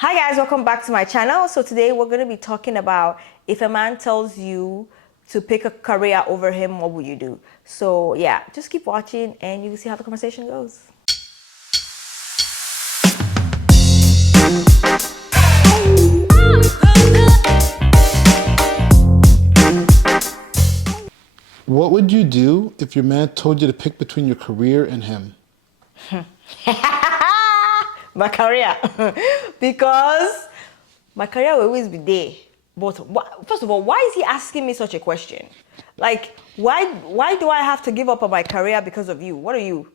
Hi guys, welcome back to my channel. So today we're going to be talking about if a man tells you to pick a career over him, what would you do? So yeah, just keep watching and you can see how the conversation goes. What would you do if your man told you to pick between your career and him? My career. Because my career will always be there. But first of all, why is he asking me such a question? Like, why do I have to give up on my career because of you? What are you?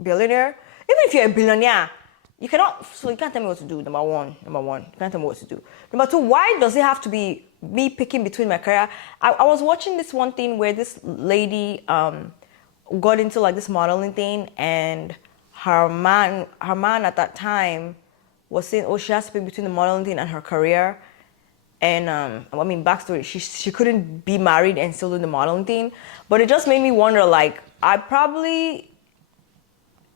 Billionaire? Even if you're a billionaire, you cannot, so you can't tell me what to do. Number one, you can't tell me what to do. Number two, why does it have to be me picking between my career? I was watching this one thing where this lady got into like this modeling thing, and her man at that time was saying, oh, she has to pick between the modeling thing and her career. And I mean, backstory, she couldn't be married and still do the modeling thing. But it just made me wonder, like, I probably,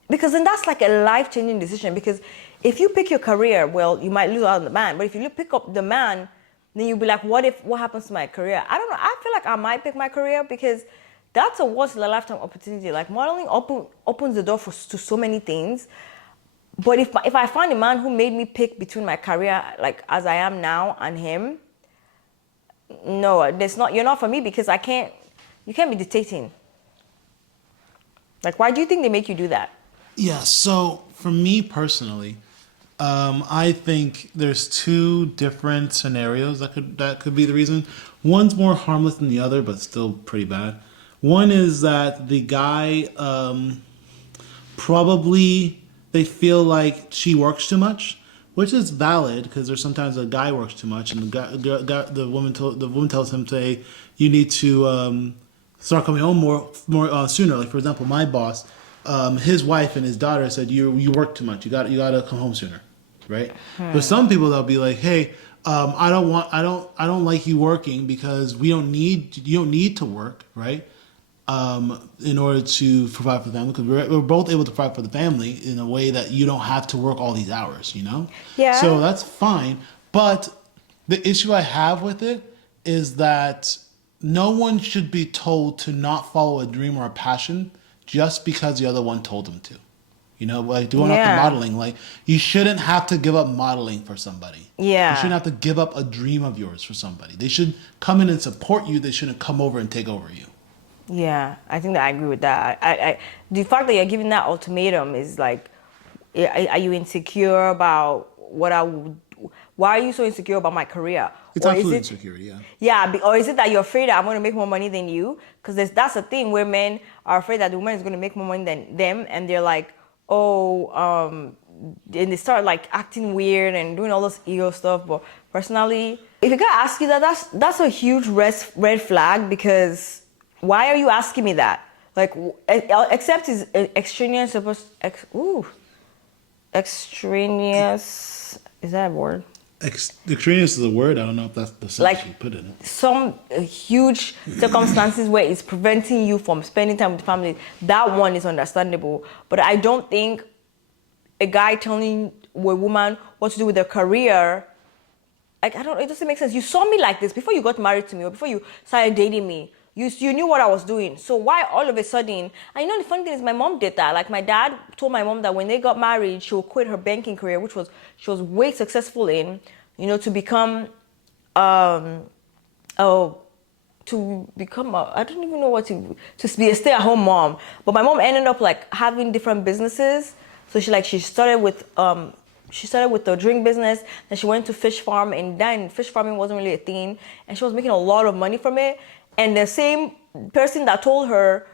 because then that's like a life-changing decision. Because if you pick your career, well, you might lose out on the man. But if you pick up the man, then you'll be like, what happens to my career? I don't know. I feel like I might pick my career because that's a once in a lifetime opportunity. Like modeling opens the door to so many things. But if I find a man who made me pick between my career, like as I am now, and him, no, that's not. You're not for me because I can't. You can't be dictating. Like, why do you think they make you do that? Yeah, so for me personally, I think there's two different scenarios that could be the reason. One's more harmless than the other, but still pretty bad. One is that the guy probably they feel like she works too much, which is valid because there's sometimes a guy works too much, and the woman tells him, "Say you need to start coming home more sooner." Like for example, my boss, his wife and his daughter said, "You work too much. You gotta come home sooner." Right? But some people they'll be like, "Hey, I don't like you working because you don't need to work, right? In order to provide for the family because we're both able to provide for the family in a way that you don't have to work all these hours, you know? So Yeah. that's fine. But the issue I have with it is that no one should be told to not follow a dream or a passion just because the other one told them to. You know, like going off the Yeah. modeling, like you shouldn't have to give up modeling for somebody. You Yeah. shouldn't have to give up a dream of yours for somebody. They should come in and support you. They shouldn't come over and take over you. Yeah. I think that I agree with that. The fact that you're giving that ultimatum is like, are you insecure about what I would? Why are you so insecure about my career? It's Or is absolutely it, insecurity, yeah. yeah, or is it that you're afraid that I'm going to make more money than you? Because that's a thing where men are afraid that the woman is going to make more money than them, and they're like, oh, and they start like acting weird and doing all this ego stuff. But personally, if a guy asks you that, that's a huge red flag because why are you asking me that? Like, except is extraneous supposed. Extraneous, is that a word? Extraneous is a word. I don't know if that's the Like sentence you put in it. some huge circumstances where it's preventing you from spending time with the family, that one is understandable. But I don't think a guy telling a woman what to do with their career, like, I don't, it doesn't make sense. You saw me like this before you got married to me or before you started dating me. You knew what I was doing. So why all of a sudden? And you know the funny thing is my mom did that. Like my dad told my mom that when they got married, she would quit her banking career, which was she was way successful in, to become oh I don't even know what to be a stay-at-home mom. But my mom ended up like having different businesses. So she started with the drink business, then she went to fish farm, and then fish farming wasn't really a thing, and she was making a lot of money from it. And the same person that told her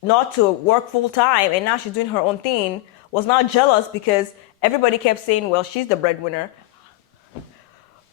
not to work full time and now she's doing her own thing was now jealous because everybody kept saying, well, she's the breadwinner.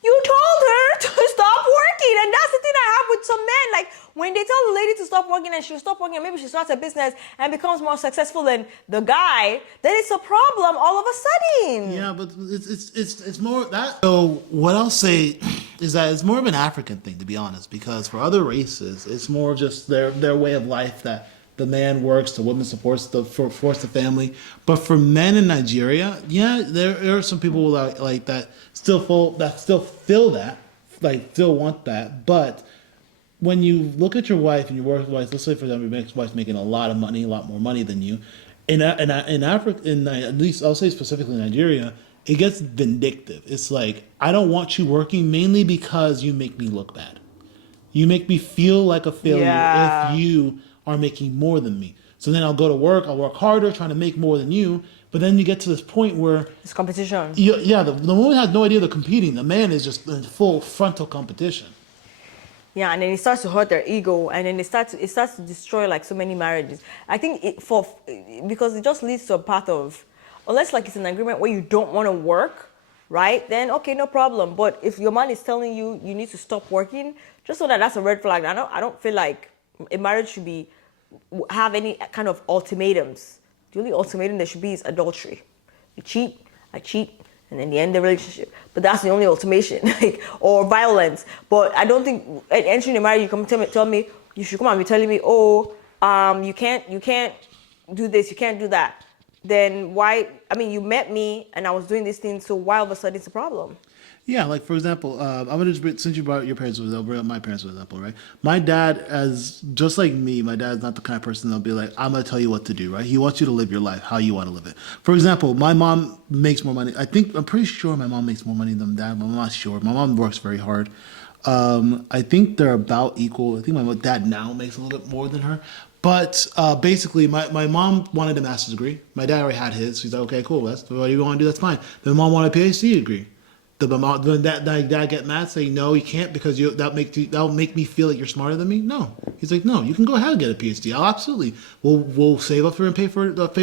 You told her to stop working, and that's the thing I have with some men. Like when they tell the lady to stop working and she'll stop working, and maybe she starts a business and becomes more successful than the guy, then it's a problem all of a sudden. Yeah, but it's more that. So what I'll say is that it's more of an African thing, to be honest, because for other races, it's more of just their way of life that the man works, the woman supports supports the family. But for men in Nigeria, yeah, there are some people like that still feel that, like still want that. But when you look at your wife and your work wife, let's say for example, your wife's making a lot of money, a lot more money than you. In Africa, at least I'll say specifically Nigeria, it gets vindictive. It's like I don't want you working mainly because you make me look bad. You make me feel like a failure if Yeah. you are making more than me. So then I'll go to work, I'll work harder, trying to make more than you. But then you get to this point where, It's competition. yeah, the woman has no idea they're competing. The man is just in full frontal competition. Yeah, and then it starts to hurt their ego, and then it starts to destroy like so many marriages. I think because it just leads to a path of, unless like it's an agreement where you don't want to work, right? Then okay, no problem. But if your man is telling you you need to stop working, just know that that's a red flag. I don't feel like a marriage should be have any kind of ultimatums. The only ultimatum there should be is adultery. You cheat, I cheat, and then you end the relationship. But that's the only ultimation, like, or violence. But I don't think entering a marriage, you come tell me you should come and be telling me, oh, you can't do this, you can't do that. Then why? I mean, you met me and I was doing this thing, so why all of a sudden it's a problem? Yeah, like for example, I'm gonna since you brought your parents, I'll bring up my parents for example, right? My dad, as just like me, my dad's not the kind of person that'll be like, "I'm gonna tell you what to do," right? He wants you to live your life how you want to live it. For example, my mom makes more money. I'm pretty sure my mom makes more money than dad, but I'm not sure. My mom works very hard. I think they're about equal. I think my dad now makes a little bit more than her. But basically, my mom wanted a master's degree. My dad already had his. She's like, okay, cool. That's what you want to do. That's fine. Then my mom wanted a PhD degree. When dad get mad, saying no, you can't because that'll make me feel like you're smarter than me. No, he's like, no, you can go ahead and get a PhD. I'll absolutely. We'll save up for it and pay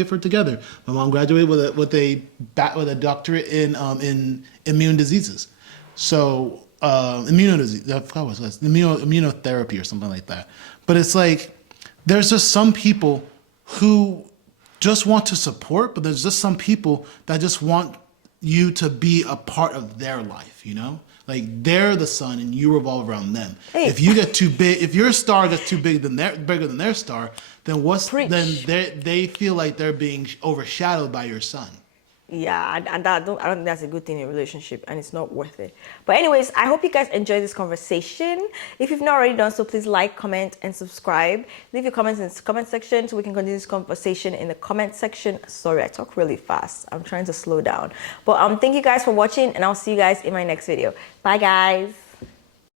for it together. My mom graduated with a doctorate in immune diseases. So immunodisease, I forgot what it was, immunotherapy or something like that. But it's like there's just some people who just want to support, but there's just some people that just want you to be a part of their life, you know? Like they're the sun and you revolve around them. Hey. If you get too big, if your star gets too bigger than their star, then Preach. they feel like they're being overshadowed by your sun. Yeah, and I don't think that's a good thing in a relationship, and it's not worth it. But anyways, I hope you guys enjoyed this conversation. If you've not already done so, please like, comment, and subscribe. Leave your comments in the comment section so we can continue this conversation in the comment section. Sorry, I talk really fast. I'm trying to slow down. But thank you guys for watching, and I'll see you guys in my next video. Bye, guys.